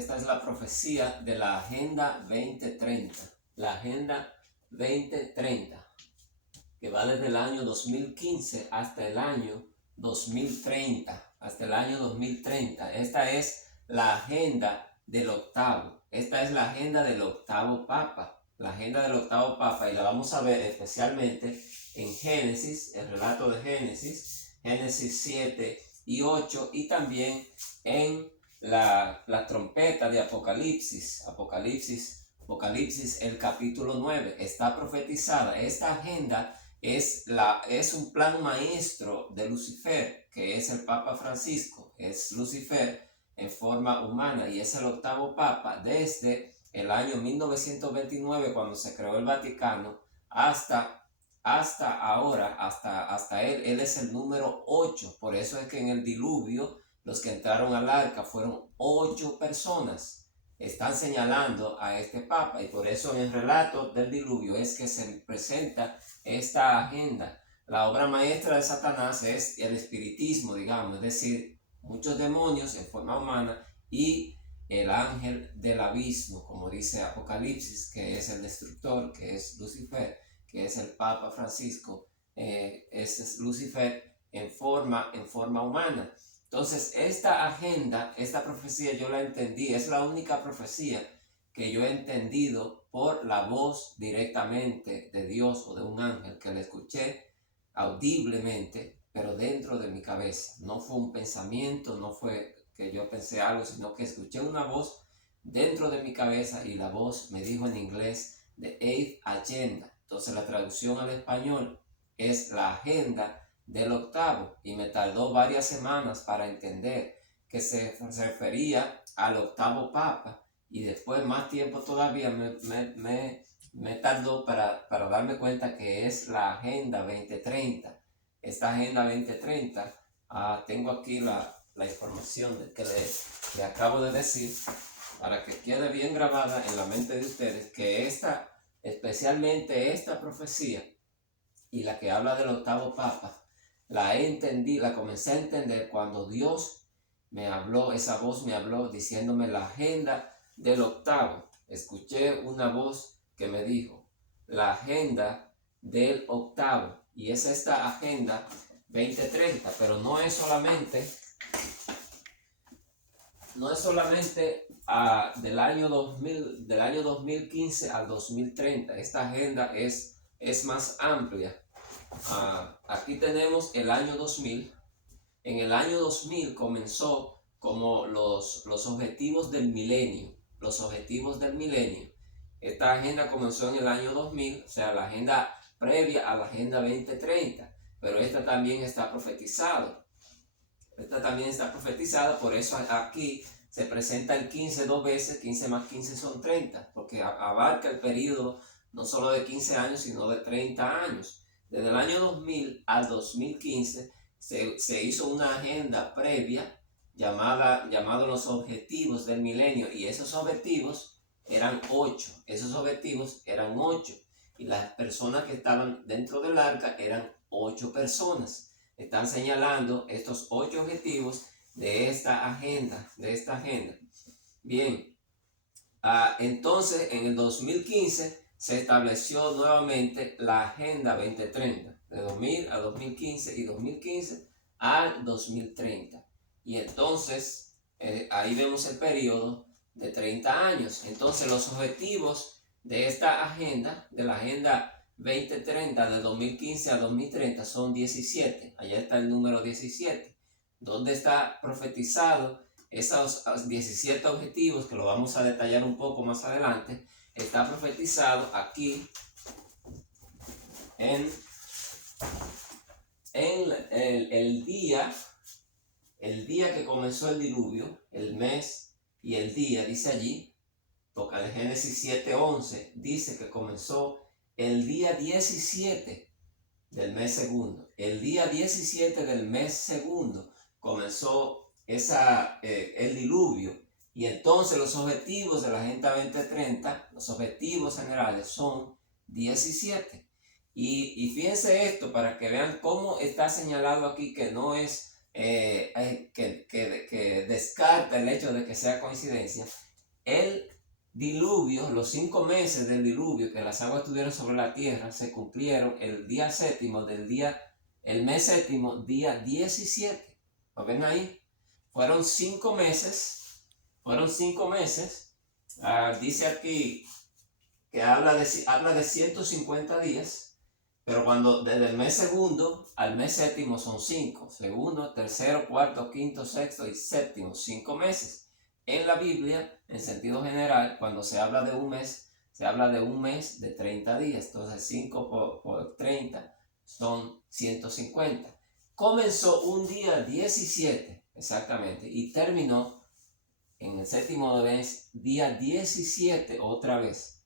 esta es la profecía de la Agenda 2030. La Agenda 2030, que va desde el año 2015 hasta el año 2030. Hasta el año 2030. Esta es la agenda del octavo. Esta es la agenda del octavo Papa. La agenda del octavo Papa, y la vamos a ver especialmente en Génesis, el relato de Génesis, Génesis 7 y 8, y también en la trompeta de Apocalipsis, Apocalipsis el capítulo 9, está profetizada. Esta agenda es un plan maestro de Lucifer, que es el Papa Francisco, es Lucifer en forma humana, y es el octavo Papa desde el año 1929, cuando se creó el Vaticano, hasta ahora, hasta él es el número 8. Por eso es que en el diluvio los que entraron al arca fueron 8 personas. Están señalando a este Papa, y por eso en el relato del diluvio es que se presenta esta agenda. La obra maestra de Satanás es el espiritismo, digamos, es decir, muchos demonios en forma humana y el ángel del abismo, como dice Apocalipsis, que es el destructor, que es Lucifer, que es el Papa Francisco, es Lucifer en forma humana. Entonces, esta agenda, esta profecía yo la entendí, es la única profecía que yo he entendido por la voz directamente de Dios o de un ángel, que la escuché audiblemente, pero dentro de mi cabeza. No fue un pensamiento, no fue que yo pensé algo, sino que escuché una voz dentro de mi cabeza, y la voz me dijo en inglés The Eighth Agenda. Entonces la traducción al español es la agenda del octavo, y me tardó varias semanas para entender que se refería al octavo Papa, y después más tiempo todavía me tardó para darme cuenta que es la Agenda 2030. Esta Agenda 2030, tengo aquí la información que le acabo de decir, para que quede bien grabada en la mente de ustedes, que especialmente esta profecía y la que habla del octavo Papa, la comencé a entender cuando Dios me habló, esa voz me habló diciéndome la agenda del octavo. Escuché una voz que me dijo, la agenda del octavo, y es esta agenda 2030, pero no es solamente del año 2015 al 2030. Esta agenda es más amplia. Aquí tenemos el año 2000. En el año 2000 comenzó como los objetivos del milenio. Esta agenda comenzó en el año 2000, o sea, la agenda previa a la agenda 2030, pero esta también está profetizada. Por eso aquí se presenta el 15 dos veces. 15 más 15 son 30, porque abarca el periodo no solo de 15 años, sino de 30 años. Desde el año 2000 al 2015 se hizo una agenda previa llamada los objetivos del milenio, y esos objetivos eran 8. Y las personas que estaban dentro del arca eran 8 personas. Están señalando estos 8 objetivos de esta agenda. Bien, entonces en el 2015 se estableció nuevamente la Agenda 2030, de 2000 a 2015 y 2015 al 2030. Y entonces ahí vemos el periodo de 30 años. Entonces los objetivos de esta agenda, de la Agenda 2030 de 2015 a 2030, son 17. Allá está el número 17, donde está profetizado esos 17 objetivos, que lo vamos a detallar un poco más adelante. Está profetizado aquí en el día que comenzó el diluvio, el mes y el día. Dice allí, toca de Génesis 7:11, dice que comenzó el día 17 del mes segundo. El día 17 del mes segundo comenzó el diluvio. Y entonces los objetivos de la Agenda 2030, los objetivos generales, son 17. Y fíjense esto para que vean cómo está señalado aquí, que no es que descarta el hecho de que sea coincidencia. el diluvio, los 5 meses del diluvio que las aguas estuvieron sobre la tierra, se cumplieron el día séptimo el mes séptimo, día 17. ¿Lo ven ahí? Fueron 5 meses, dice aquí que habla de 150 días, pero cuando desde el mes segundo al mes séptimo son 5, segundo, tercero, cuarto, quinto, sexto y séptimo, 5 meses. En la Biblia, en sentido general, cuando se habla de un mes, se habla de un mes de 30 días, entonces 5 por 30 son 150. Comenzó un día 17, exactamente, y terminó en el séptimo mes, día 17 otra vez.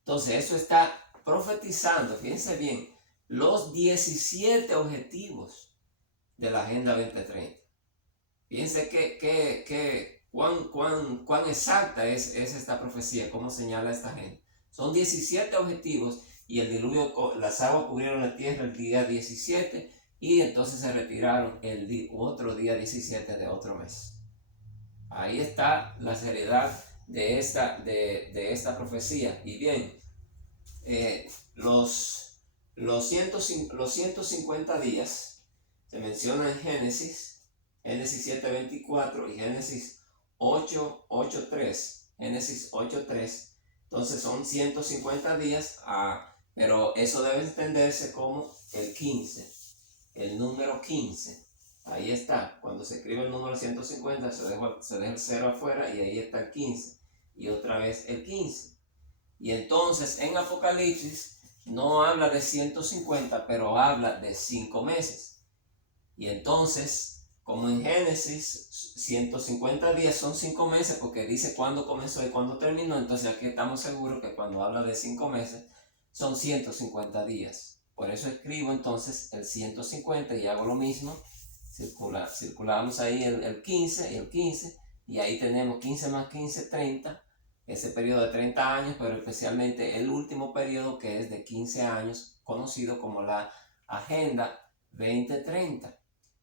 Entonces eso está profetizando, fíjense bien, los 17 objetivos de la Agenda 2030. Fíjense cuán exacta es esta profecía, cómo señala esta gente. Son 17 objetivos y el diluvio, las aguas cubrieron la tierra el día 17 y entonces se retiraron el otro día 17 de otro mes. Ahí está la seriedad de esta profecía. Y bien, los 150 días se mencionan en Génesis 7:24 y Génesis 8:3. Génesis 8:3. Entonces son 150 días, pero eso debe entenderse como el 15, el número 15. Ahí está, cuando se escribe el número 150 se deja el 0 afuera y ahí está el 15. Y otra vez el 15. Y entonces en Apocalipsis no habla de 150, pero habla de 5 meses. Y entonces, como en Génesis, 150 días son 5 meses porque dice cuándo comenzó y cuándo terminó. Entonces aquí estamos seguros que cuando habla de 5 meses son 150 días. Por eso escribo entonces el 150 y hago lo mismo. Circulamos ahí el 15 y el 15. Y ahí tenemos 15 más 15, 30. Ese periodo de 30 años, pero especialmente el último periodo que es de 15 años, conocido como la Agenda 2030.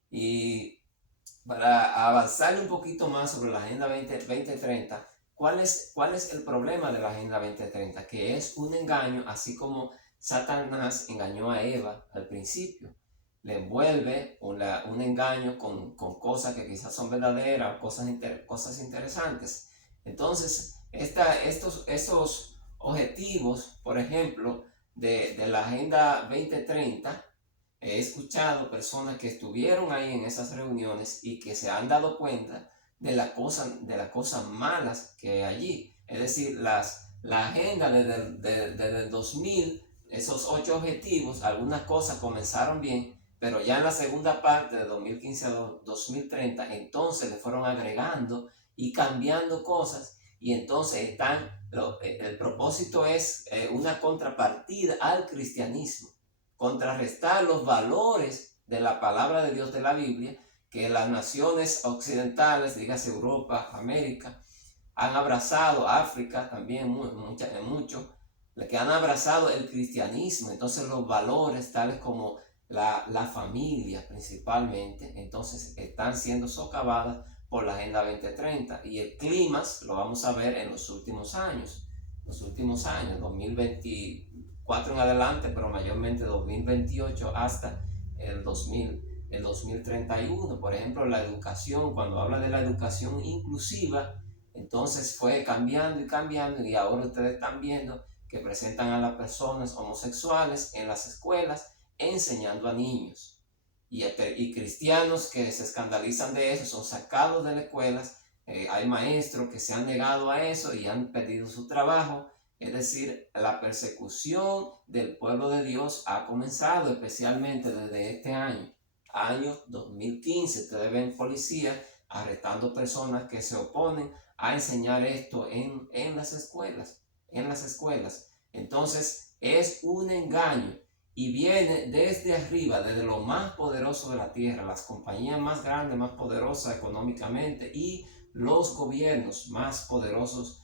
Y para avanzar un poquito más sobre la Agenda 2030, ¿cuál es el problema de la Agenda 2030? Que es un engaño, así como Satanás engañó a Eva al principio. Le envuelve un engaño con cosas que quizás son verdaderas, cosas interesantes. Entonces, estos objetivos, por ejemplo, de la Agenda 2030, he escuchado personas que estuvieron ahí en esas reuniones y que se han dado cuenta de las cosas malas que hay allí. Es decir, la agenda desde el 2000, esos 8 objetivos, algunas cosas comenzaron bien, pero ya en la segunda parte de 2015 a 2030, entonces le fueron agregando y cambiando cosas y entonces el propósito es una contrapartida al cristianismo, contrarrestar los valores de la palabra de Dios de la Biblia que las naciones occidentales, dígase Europa, América, han abrazado, África también, mucho, que han abrazado el cristianismo. Entonces los valores tales como la familia principalmente, entonces están siendo socavadas por la Agenda 2030. Y el clima lo vamos a ver en los últimos años, 2024 en adelante, pero mayormente 2028 hasta el 2031. Por ejemplo, la educación, cuando habla de la educación inclusiva, entonces fue cambiando y ahora ustedes están viendo que presentan a las personas homosexuales en las escuelas enseñando a niños. Y cristianos que se escandalizan de eso son sacados de las escuelas. Hay maestros que se han negado a eso y han perdido su trabajo. Es decir, la persecución del pueblo de Dios ha comenzado especialmente desde este año 2015. Ustedes ven policías arrestando personas que se oponen a enseñar esto en las escuelas. Entonces es un engaño y viene desde arriba, desde lo más poderoso de la tierra, las compañías más grandes, más poderosas económicamente y los gobiernos más poderosos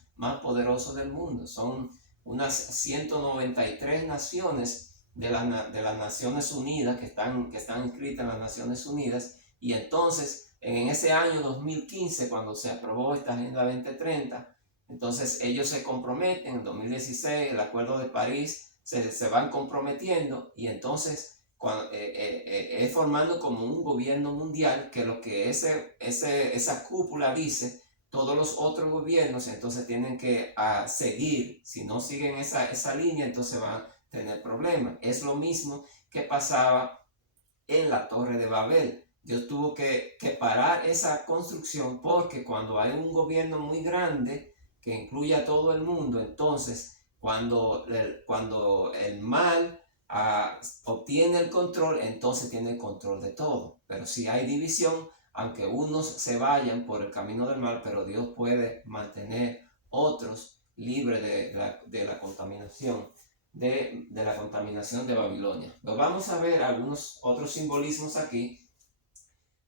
del mundo. Son unas 193 naciones de las Naciones Unidas que están inscritas en las Naciones Unidas. Y entonces en ese año 2015, cuando se aprobó esta Agenda 2030, Entonces ellos se comprometen en 2016, el Acuerdo de París, se van comprometiendo y entonces es formando como un gobierno mundial que lo que esa cúpula dice, todos los otros gobiernos entonces tienen que seguir. Si no siguen esa línea, entonces van a tener problemas. Es lo mismo que pasaba en la Torre de Babel. Dios tuvo que parar esa construcción porque cuando hay un gobierno muy grande que incluye a todo el mundo, entonces cuando el mal obtiene el control, entonces tiene el control de todo. Pero si hay división, aunque unos se vayan por el camino del mal, pero Dios puede mantener otros libres de la contaminación. De la contaminación de Babilonia. Pero vamos a ver algunos otros simbolismos aquí.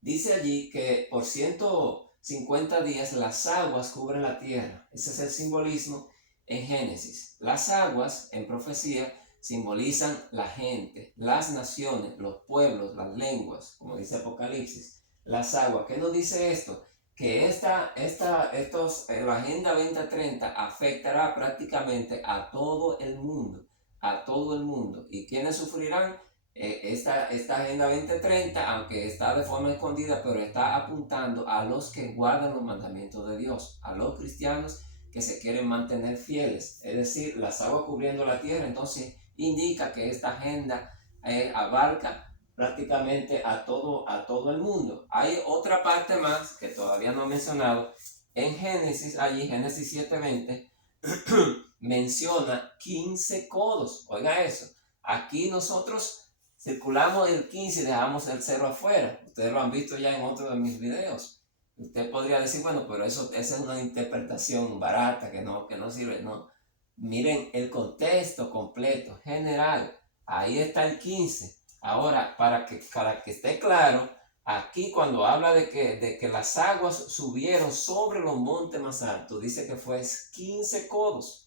Dice allí que por 150 días las aguas cubren la tierra. Ese es el simbolismo en Génesis. Las aguas en profecía simbolizan la gente, las naciones, los pueblos, las lenguas, como dice Apocalipsis. Las aguas. ¿Qué nos dice esto? Que la Agenda 2030 afectará prácticamente a todo el mundo. A todo el mundo. ¿Y quiénes sufrirán? Esta Agenda 2030, aunque está de forma escondida, pero está apuntando a los que guardan los mandamientos de Dios, a los cristianos que se quieren mantener fieles. Es decir, las aguas cubriendo la tierra, entonces indica que esta agenda abarca prácticamente a todo el mundo. Hay otra parte más que todavía no he mencionado. En Génesis, allí, Génesis 7:20, menciona 15 codos. Oiga eso. Aquí nosotros circulamos el 15 y dejamos el 0 afuera. Ustedes lo han visto ya en otro de mis videos. Usted podría decir, bueno, pero esa es una interpretación barata que no sirve. No. Miren el contexto completo, general. Ahí está el 15. Ahora, para que esté claro, aquí cuando habla de que las aguas subieron sobre los montes más altos, dice que fue 15 codos.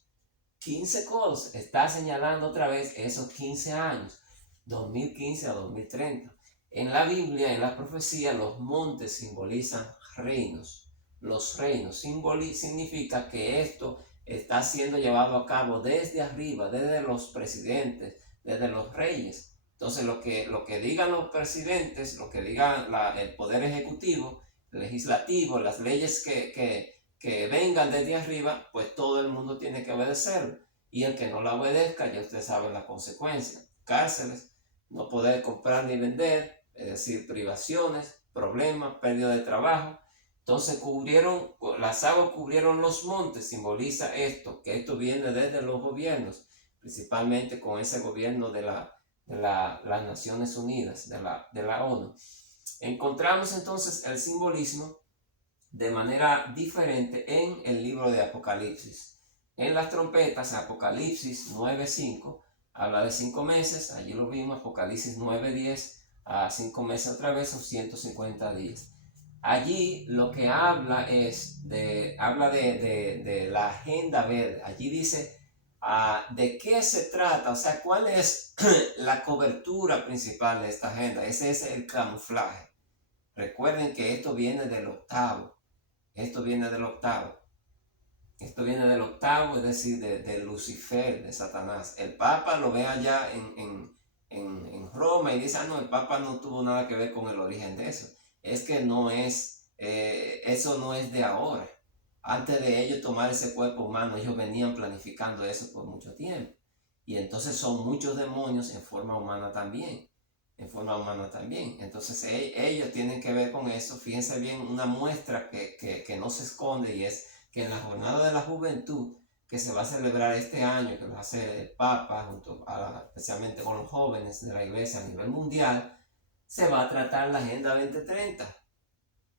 15 codos, está señalando otra vez esos 15 años, 2015 a 2030. En la Biblia, en la profecía, los montes simbolizan reinos. Los reinos significa que esto está siendo llevado a cabo desde arriba, desde los presidentes, desde los reyes. Entonces lo que digan los presidentes, lo que digan el poder ejecutivo, legislativo, las leyes que vengan desde arriba, pues todo el mundo tiene que obedecerlo. Y el que no la obedezca, ya usted sabe la consecuencia. Cárceles, no poder comprar ni vender, es decir, privaciones, problemas, pérdida de trabajo. Entonces las aguas cubrieron los montes, simboliza esto, que esto viene desde los gobiernos, principalmente con ese gobierno de las Naciones Unidas, de la ONU. Encontramos entonces el simbolismo de manera diferente en el libro de Apocalipsis. En las trompetas, Apocalipsis 9:5 habla de 5 meses, allí lo vimos, Apocalipsis 9:10 a 5 meses otra vez, son 150 días. Allí lo que habla de la agenda verde. Allí dice de qué se trata, o sea, cuál es la cobertura principal de esta agenda. Ese es el camuflaje. Recuerden que esto viene del octavo. Esto viene del octavo. Esto viene del octavo, es decir, de Lucifer, de Satanás. El Papa lo ve allá en Roma y dice, no, el Papa no tuvo nada que ver con el origen de eso. Es que eso no es de ahora. Antes de ellos tomar ese cuerpo humano, ellos venían planificando eso por mucho tiempo. Y entonces son muchos demonios en forma humana también. Entonces ellos tienen que ver con eso. Fíjense bien, una muestra que no se esconde, y es que en la jornada de la juventud que se va a celebrar este año, que lo hace el Papa, especialmente con los jóvenes de la iglesia a nivel mundial, se va a tratar la Agenda 2030.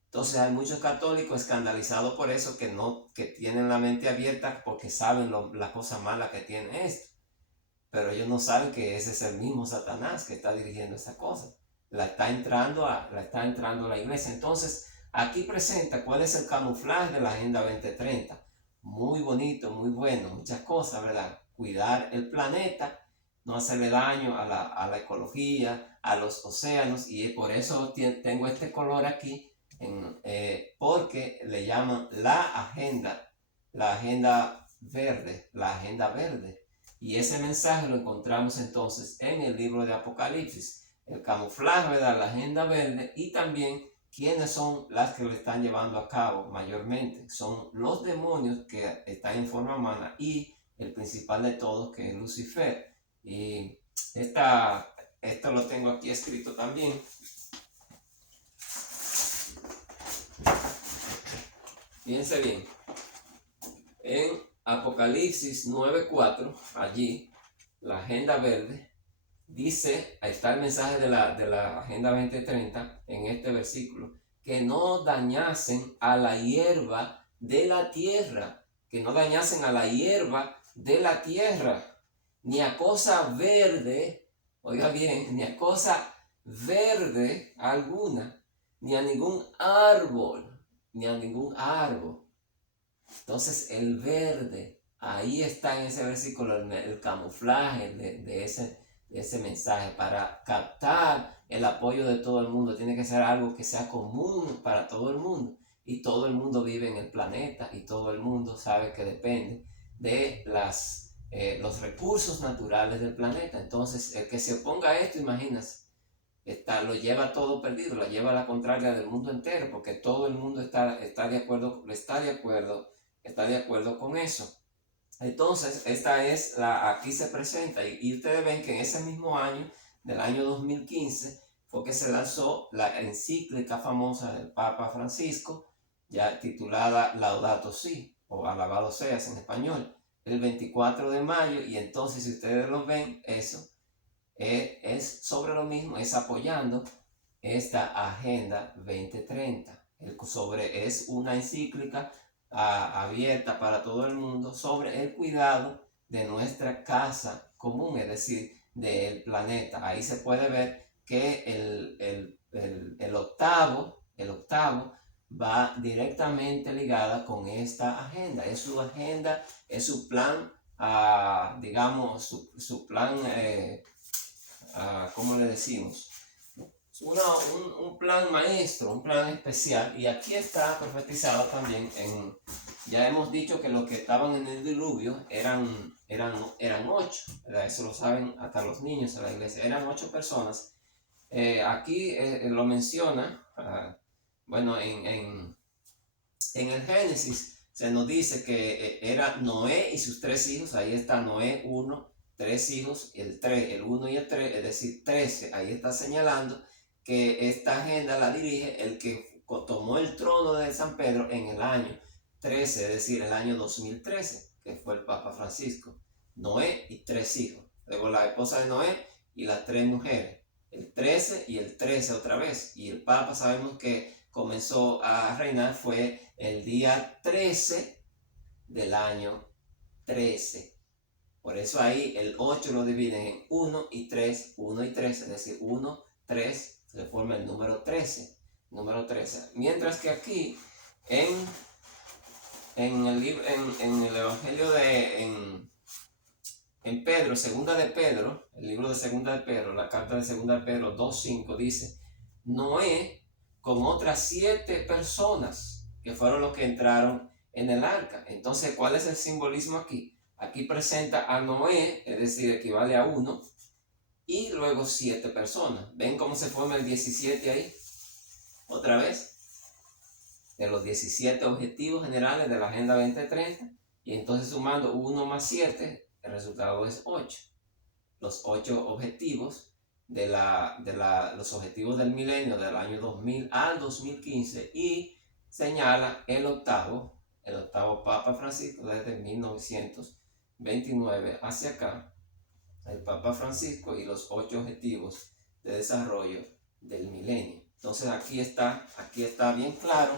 Entonces hay muchos católicos escandalizados por eso, que tienen la mente abierta porque saben la cosa mala que tiene esto. Pero ellos no saben que ese es el mismo Satanás que está dirigiendo esa cosa. La está entrando a la iglesia. Entonces, aquí presenta cuál es el camuflaje de la Agenda 2030. Muy bonito, muy bueno, muchas cosas, ¿verdad? Cuidar el planeta, no hacerle daño a la ecología, a los océanos, y por eso tengo este color aquí, porque le llaman la Agenda la agenda verde, la agenda verde. Y ese mensaje lo encontramos entonces en el libro de Apocalipsis, el camuflaje de la agenda verde y también quiénes son las que lo están llevando a cabo mayormente. Son los demonios que están en forma humana y el principal de todos que es Lucifer. Y esto lo tengo aquí escrito también. Fíjense bien, en Apocalipsis 9:4, allí, la agenda verde, dice, ahí está el mensaje de la agenda 2030 en este versículo, que no dañasen a la hierba de la tierra, que no dañasen a la hierba de la tierra, ni a cosa verde, oiga bien, ni a cosa verde alguna, ni a ningún árbol, ni a ningún árbol. Entonces el verde, ahí está en ese versículo el camuflaje de ese mensaje para captar el apoyo de todo el mundo. Tiene que ser algo que sea común para todo el mundo. Y todo el mundo vive en el planeta y todo el mundo sabe que depende de los recursos naturales del planeta. Entonces el que se oponga a esto, imagínense, lo lleva todo perdido, lo lleva a la contraria del mundo entero, porque todo el mundo está de acuerdo con eso. Entonces, aquí se presenta, y ustedes ven que en ese mismo año, del año 2015, fue que se lanzó la encíclica famosa del Papa Francisco, ya titulada Laudato Si, o Alabado Seas en español, el 24 de mayo, y entonces si ustedes lo ven, eso es sobre lo mismo, es apoyando esta Agenda 2030. Es una encíclica abierta para todo el mundo sobre el cuidado de nuestra casa común, es decir, del planeta. Ahí se puede ver que el octavo va directamente ligada con esta agenda. Es su agenda, es su plan, digamos, su plan, ¿cómo le decimos? Un plan maestro, un plan especial, y aquí está profetizado también ya hemos dicho que los que estaban en el diluvio eran 8, ¿verdad? Eso lo saben hasta los niños en la iglesia, eran 8 personas. Aquí lo menciona, bueno, en el Génesis se nos dice que era Noé y sus 3 hijos, ahí está Noé 1, 3 hijos, el 1 y el 3, es decir, 13, ahí está señalando que esta agenda la dirige el que tomó el trono de San Pedro en el año 13, es decir, el año 2013, que fue el Papa Francisco. Noé y 3 hijos. Luego la esposa de Noé y las 3 mujeres. El 13 y el 13 otra vez. Y el Papa sabemos que comenzó a reinar fue el día 13 del año 13. Por eso ahí el 8 lo dividen en 1 y 3, 1 y 3, es decir, 1, 3, se forma el número 13. Mientras que aquí en el Evangelio en Pedro, segunda de Pedro, el libro de segunda de Pedro, la carta de segunda de Pedro 2:5 dice, Noé con otras 7 personas que fueron los que entraron en el arca. Entonces, ¿cuál es el simbolismo aquí? Aquí presenta a Noé, es decir, equivale a 1, y luego 7 personas. ¿Ven cómo se forma el 17 ahí? Otra vez, de los 17 objetivos generales de la Agenda 2030, y entonces sumando 1 más 7, el resultado es 8. Los 8 objetivos los objetivos del milenio del año 2000 al 2015, y señala el octavo Papa Francisco desde 1929 hacia acá, el Papa Francisco y los 8 objetivos de desarrollo del milenio. Entonces aquí está bien claro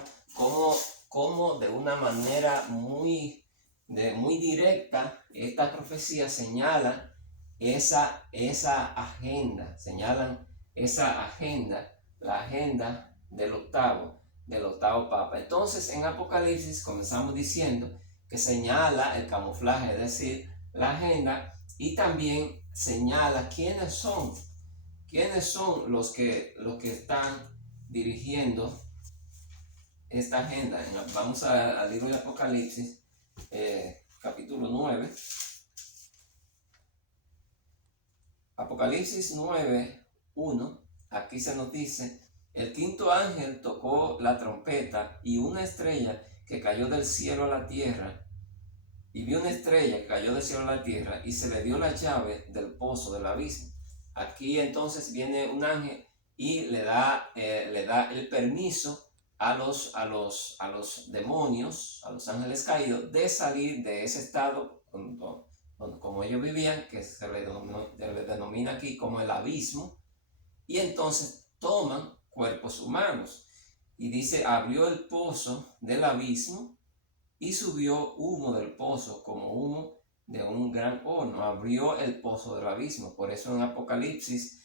cómo de una manera muy directa esta profecía señala esa agenda, la agenda del octavo Papa. Entonces en Apocalipsis comenzamos diciendo que señala el camuflaje, es decir, la agenda, y también señala quiénes son los que están dirigiendo esta agenda. Vamos al libro de Apocalipsis capítulo 9. Apocalipsis 9:1, aquí se nos dice: el quinto ángel tocó la trompeta y una estrella que cayó del cielo a la tierra, y vi una estrella que cayó del cielo a la tierra, y se le dio la llave del pozo del abismo. Aquí entonces viene un ángel y le da el permiso a los demonios, a los ángeles caídos, de salir de ese estado como ellos vivían, que se le denomina aquí como el abismo, y entonces toman cuerpos humanos. Y dice: abrió el pozo del abismo y subió humo del pozo como humo de un gran horno. Abrió el pozo del abismo. Por eso en Apocalipsis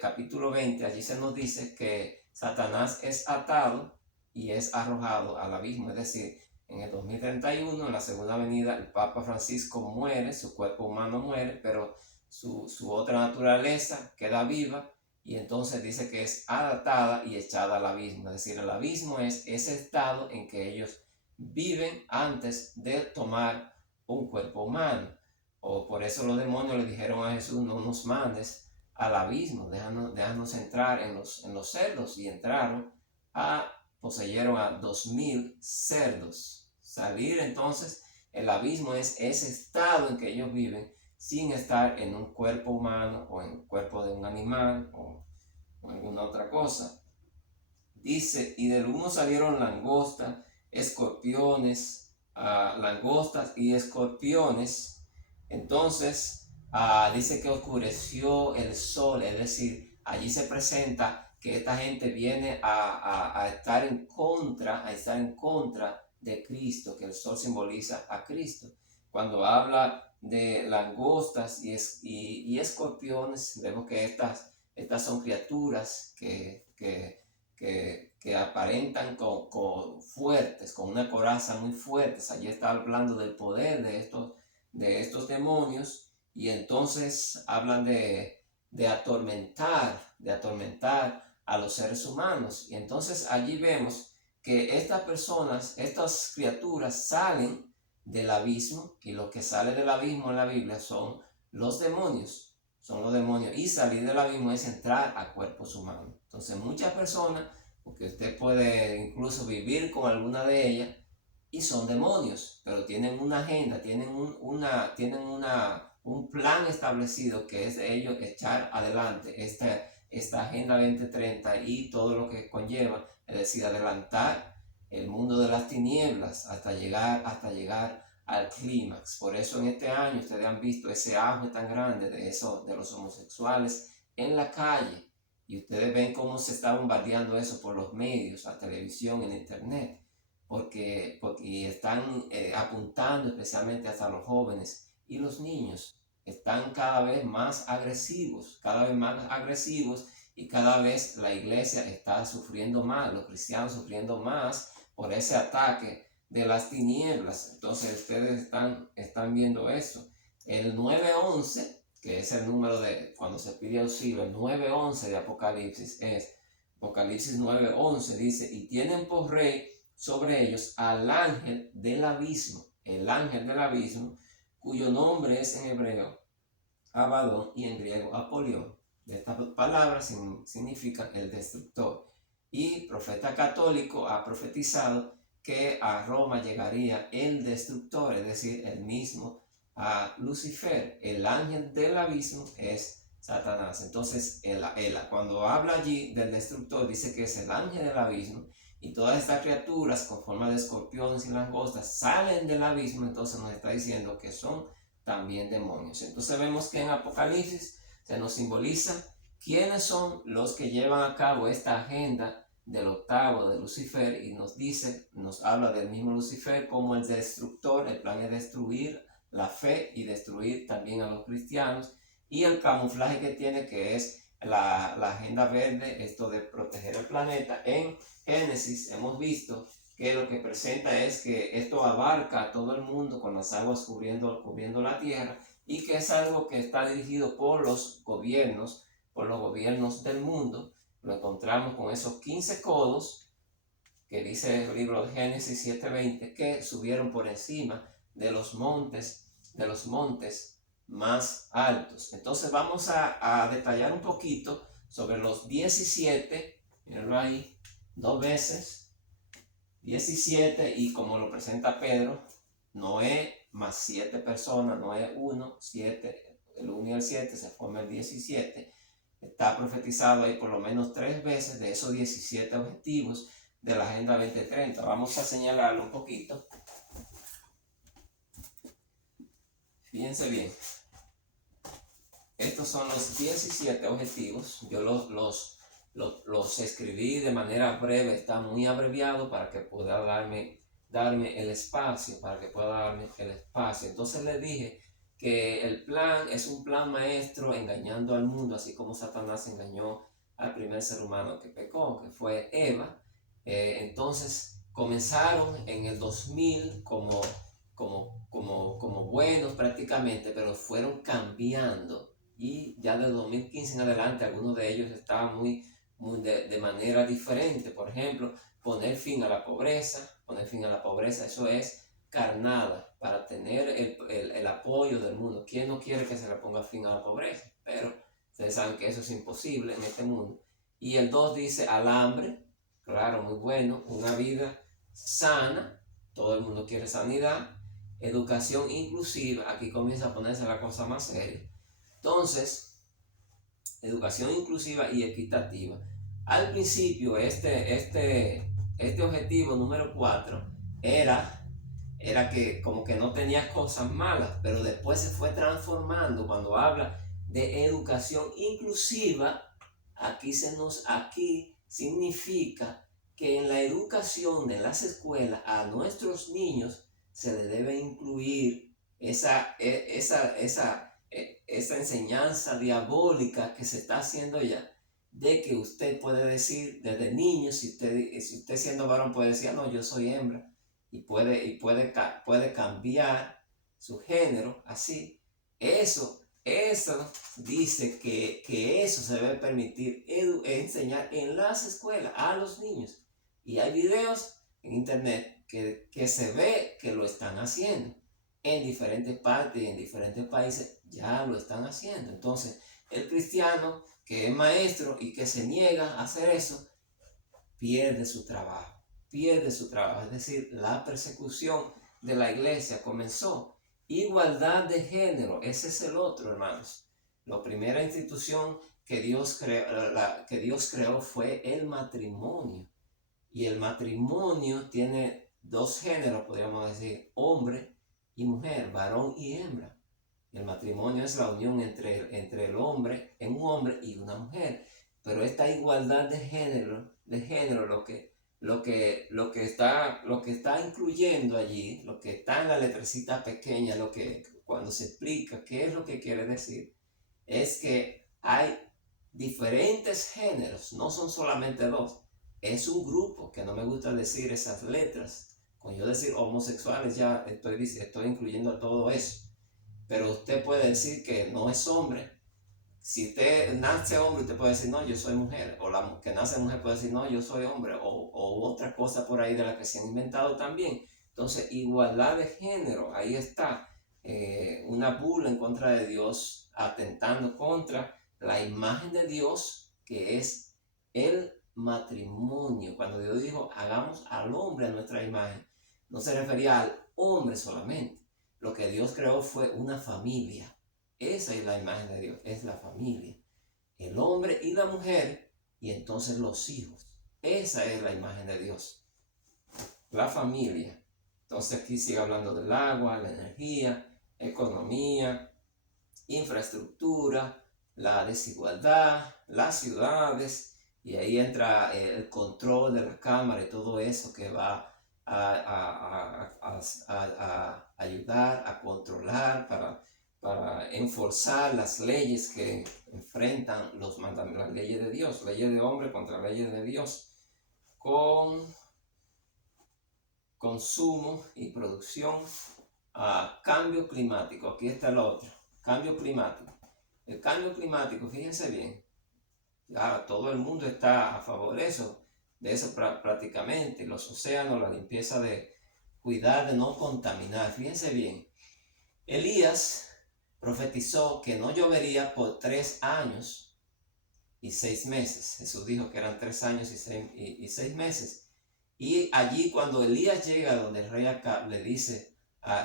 capítulo 20, allí se nos dice que Satanás es atado y es arrojado al abismo. Es decir, en el 2031, en la segunda venida, el Papa Francisco muere, su cuerpo humano muere, pero su otra naturaleza queda viva, y entonces dice que es atada y echada al abismo. Es decir, el abismo es ese estado en que ellos viven antes de tomar un cuerpo humano. O por eso los demonios le dijeron a Jesús: no nos mandes al abismo, déjanos entrar en los cerdos. Y entraron, poseyeron a 2000 cerdos. Salir entonces, el abismo es ese estado en que ellos viven sin estar en un cuerpo humano o en el cuerpo de un animal o alguna otra cosa. Dice: y del humo salieron langostas, escorpiones, langostas y escorpiones. Entonces dice que oscureció el sol, es decir, allí se presenta que esta gente viene a estar en contra, de Cristo, que el sol simboliza a Cristo. Cuando habla de langostas y escorpiones, vemos que estas son criaturas que aparentan con fuertes, con una coraza muy fuerte. Allí está hablando del poder de estos demonios, y entonces hablan de atormentar a los seres humanos. Y entonces allí vemos que estas personas, estas criaturas salen del abismo, y lo que sale del abismo en la Biblia son los demonios. Y salir del abismo es entrar a cuerpos humanos. Entonces muchas personas, porque usted puede incluso vivir con alguna de ellas, y son demonios, pero tienen una agenda, tienen un plan establecido, que es de ellos echar adelante esta Agenda 2030 y todo lo que conlleva, es decir, adelantar el mundo de las tinieblas hasta llegar al clímax. Por eso en este año ustedes han visto ese auge tan grande de los homosexuales en la calle, y ustedes ven cómo se está bombardeando eso por los medios, la televisión, el internet, porque están apuntando especialmente hasta los jóvenes y los niños. Están cada vez más agresivos, y cada vez la iglesia está sufriendo más, los cristianos sufriendo más por ese ataque de las tinieblas. Entonces ustedes están viendo eso. El 9:11, que es el número de cuando se pide auxilio, el 9:11 de Apocalipsis es, Apocalipsis 9:11 dice: y tienen por rey sobre ellos al ángel del abismo, cuyo nombre es en hebreo Abadón y en griego Apolión. Esta palabra significa el destructor. Y profeta católico ha profetizado que a Roma llegaría el destructor, es decir, el mismo a Lucifer. El ángel del abismo es Satanás. Entonces, cuando habla allí del destructor, dice que es el ángel del abismo, y todas estas criaturas con forma de escorpiones y langostas salen del abismo. Entonces nos está diciendo que son también demonios. Entonces vemos que en Apocalipsis se nos simboliza quiénes son los que llevan a cabo esta agenda del octavo de Lucifer, y nos habla del mismo Lucifer como el destructor. El plan es destruir la fe y destruir también a los cristianos, y el camuflaje que tiene, que es la agenda verde, esto de proteger el planeta. En Génesis hemos visto que lo que presenta es que esto abarca a todo el mundo, con las aguas cubriendo la tierra, y que es algo que está dirigido por los gobiernos del mundo. Lo encontramos con esos 15 codos que dice el libro de Génesis 7:20, que subieron por encima de los montes más altos. Entonces vamos a detallar un poquito sobre los 17, mírenlo ahí, 2 veces, 17, y como lo presenta Pedro, Noé más 7 personas, Noé 1, 7, el 1 y el 7 se forma el 17. Está profetizado ahí por lo menos 3 veces de esos 17 objetivos de la Agenda 2030. Vamos a señalarlo un poquito. Fíjense bien. Estos son los 17 objetivos. Yo los escribí de manera breve, está muy abreviado para que pueda darme el espacio, Entonces les dije que el plan es un plan maestro engañando al mundo, así como Satanás engañó al primer ser humano que pecó, que fue Eva. Entonces comenzaron en el 2000 como buenos prácticamente, pero fueron cambiando, y ya de 2015 en adelante algunos de ellos estaban muy de manera diferente. Por ejemplo, poner fin a la pobreza, eso es carnada, para tener el apoyo del mundo. ¿Quién no quiere que se le ponga fin a la pobreza? Pero ustedes saben que eso es imposible en este mundo. Y el 2 dice al hambre, claro, muy bueno, una vida sana, todo el mundo quiere sanidad, educación inclusiva, aquí comienza a ponerse la cosa más seria. Entonces, educación inclusiva y equitativa. Al principio, este objetivo número 4 era que como que no tenía cosas malas, pero después se fue transformando. Cuando habla de educación inclusiva, aquí significa que en la educación de las escuelas a nuestros niños se les debe incluir esa enseñanza diabólica que se está haciendo ya, de que usted puede decir desde niño, si usted siendo varón puede decir, no, yo soy hembra, y puede cambiar su género así. Eso dice que eso se debe permitir enseñar en las escuelas a los niños. Y hay videos en internet que se ve que lo están haciendo. En diferentes partes y en diferentes países ya lo están haciendo. Entonces, el cristiano que es maestro y que se niega a hacer eso, pierde su trabajo. Es decir, la persecución de la iglesia comenzó. Igualdad de género, ese es el otro, hermanos. La primera institución que Dios creó fue el matrimonio. Y el matrimonio tiene 2 géneros, podríamos decir, hombre y mujer, varón y hembra. El matrimonio es la unión entre el hombre, un hombre y una mujer. Pero esta igualdad de género lo que está incluyendo allí, lo que está en la letrecita pequeña, cuando se explica qué es lo que quiere decir, es que hay diferentes géneros, no son solamente 2. Es un grupo, que no me gusta decir esas letras. Con yo decir homosexuales ya estoy incluyendo a todo eso. Pero usted puede decir que no es hombre. Si usted nace hombre, usted puede decir, no, yo soy mujer. O la que nace mujer puede decir, no, yo soy hombre. O otra cosa por ahí de la que se han inventado también. Entonces, igualdad de género, ahí está. Una burla en contra de Dios, atentando contra la imagen de Dios, que es el matrimonio. Cuando Dios dijo, hagamos al hombre a nuestra imagen, no se refería al hombre solamente. Lo que Dios creó fue una familia. Esa es la imagen de Dios, es la familia. El hombre y la mujer, y entonces los hijos. Esa es la imagen de Dios. La familia. Entonces aquí sigue hablando del agua, la energía, economía, infraestructura, la desigualdad, las ciudades, y ahí entra el control de la cámara y todo eso que va a ayudar a controlar para enforzar las leyes que enfrentan las leyes de Dios, leyes de hombre contra leyes de Dios, con consumo y producción, cambio climático. Aquí está el otro, cambio climático. El cambio climático, fíjense bien, ya todo el mundo está a favor de eso prácticamente. Los océanos, la limpieza cuidar de no contaminar. Fíjense bien, Elías profetizó que no llovería por 3 años y 6 meses. Jesús dijo que eran 3 años y 6 meses. Y allí cuando Elías llega donde el rey Acab le dice,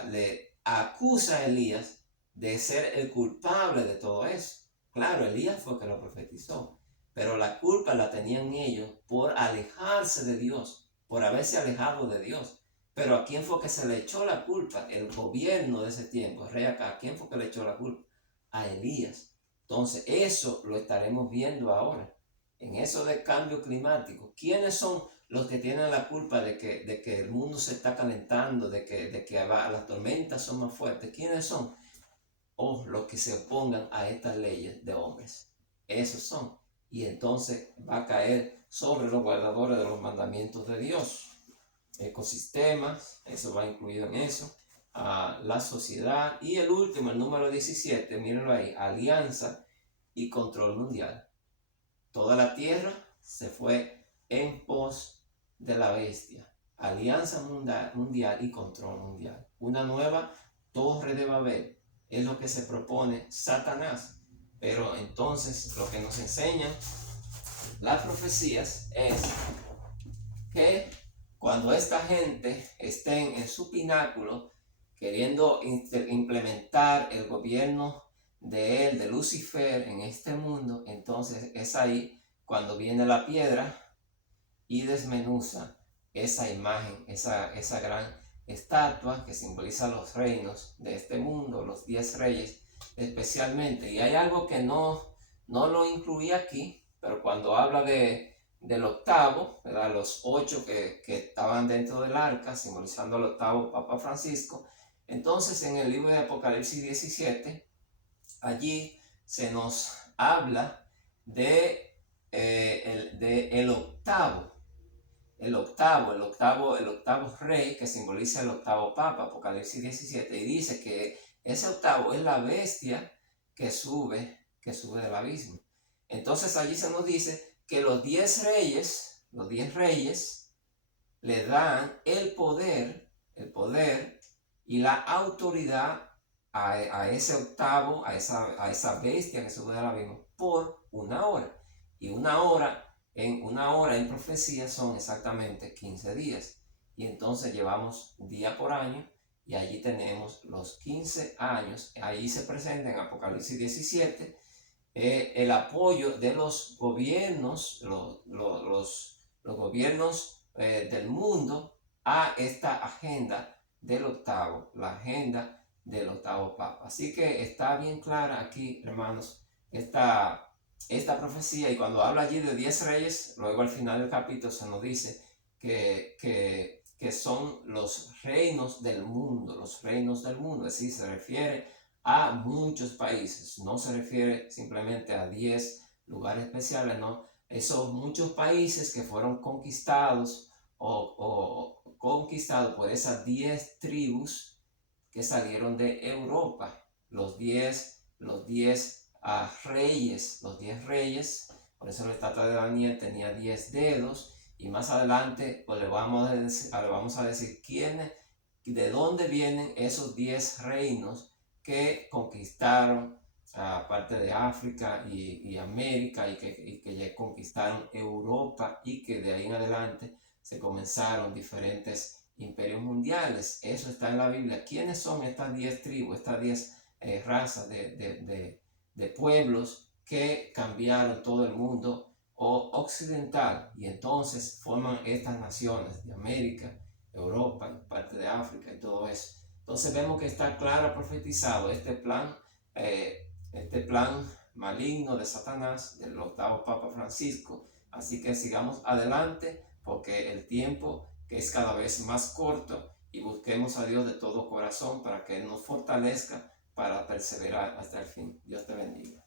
le acusa a Elías de ser el culpable de todo eso. Claro, Elías fue que lo profetizó, pero la culpa la tenían ellos por alejarse de Dios, por haberse alejado de Dios. Pero ¿a quién fue que se le echó la culpa? El gobierno de ese tiempo, el rey Acab. ¿A quién fue que le echó la culpa? A Elías. Entonces eso lo estaremos viendo ahora. En eso de cambio climático, ¿quiénes son los que tienen la culpa de que el mundo se está calentando, de que las tormentas son más fuertes? ¿Quiénes son? Los que se opongan a estas leyes de hombres. Esos son. Y entonces va a caer sobre los guardadores de los mandamientos de Dios. Ecosistemas, eso va incluido en eso. La sociedad. Y el último, el número 17, mírenlo ahí, alianza y control mundial. Toda la tierra se fue en pos de la bestia. Alianza mundial y control mundial. Una nueva torre de Babel es lo que se propone Satanás. Pero entonces lo que nos enseñan las profecías es que cuando esta gente estén en su pináculo queriendo implementar el gobierno de él, de Lucifer, en este mundo, entonces es ahí cuando viene la piedra y desmenuza esa imagen, esa gran estatua que simboliza los reinos de este mundo, los 10 reyes especialmente. Y hay algo que no lo incluí aquí, pero cuando habla del octavo, ¿verdad? Los 8 que estaban dentro del arca, simbolizando el octavo Papa Francisco. Entonces en el libro de Apocalipsis 17, allí se nos habla de el octavo rey que simboliza el octavo papa, Apocalipsis 17, y dice que ese octavo es la bestia que sube del abismo. Entonces allí se nos dice que los 10 reyes le dan el poder y la autoridad a ese octavo, a esa bestia que sube del abismo por 1 hora. Y una hora en profecía son exactamente 15 días. Y entonces llevamos día por año y allí tenemos los 15 años. Ahí se presenta en Apocalipsis 17 el apoyo de los gobiernos, los gobiernos del mundo a esta agenda del octavo, la agenda del octavo papa. Así que está bien clara aquí, hermanos, esta profecía. Y cuando habla allí de 10 reyes, luego al final del capítulo se nos dice que son los reinos del mundo, es decir, se refiere a muchos países, no se refiere simplemente a 10 lugares especiales, no, esos muchos países que fueron conquistados o conquistados por esas 10 tribus que salieron de Europa, los 10 reyes, por eso la estatua de Daniel tenía 10 dedos, y más adelante pues le vamos a decir de dónde vienen esos 10 reinos que conquistaron parte de África y América, y que ya conquistaron Europa, y que de ahí en adelante se comenzaron diferentes imperios mundiales. Eso está en la Biblia. ¿Quiénes son estas 10 tribus, estas 10 razas de pueblos que cambiaron todo el mundo occidental, y entonces forman estas naciones de América, Europa, parte de África y todo eso? Entonces vemos que está claro, profetizado este plan maligno de Satanás, del octavo Papa Francisco. Así que sigamos adelante, porque el tiempo que es cada vez más corto, y busquemos a Dios de todo corazón para que Él nos fortalezca para perseverar hasta el fin. Dios te bendiga.